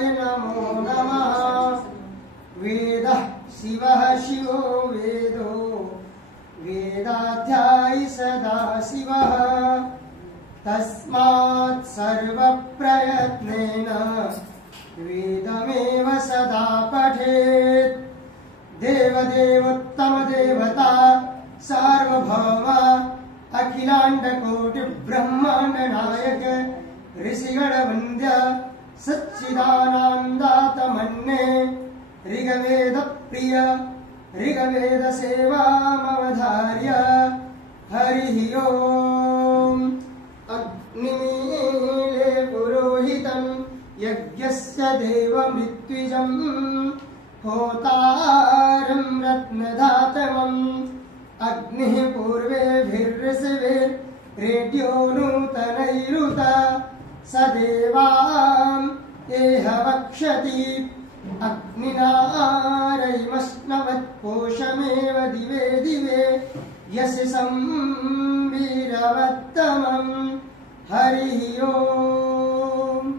नमो नमः। वेदः शिवः शिवो वेदो वेदाध्यायी सदा शिवः। तस्मात् सर्वप्रयत्नेन वेदमेव सदा पठेत्। देवदेवोत्तमदेवता सार्वभौम अखिलाण्डकोटिब्रह्माण्डनायक ऋषिगणवन्द्य सच्चिदानन्दात्मन्ने ऋग्वेदप्रिय ऋग्वेदसेवामवधार्य हरिः ओम्। अग्निमीले पुरोहितं यज्ञस्य देवमृत्युजम् होतारं रत्नधातवम्। अग्निः पूर्वेभिर्ऋषिभिर्रेड्यो नूतनैरुत स देवाम् एह वक्षति। अग्निनारयिमश्नवत्पोषमेव दिवे दिवे यशसं वीरवत्तमम्। हरिः ओम्।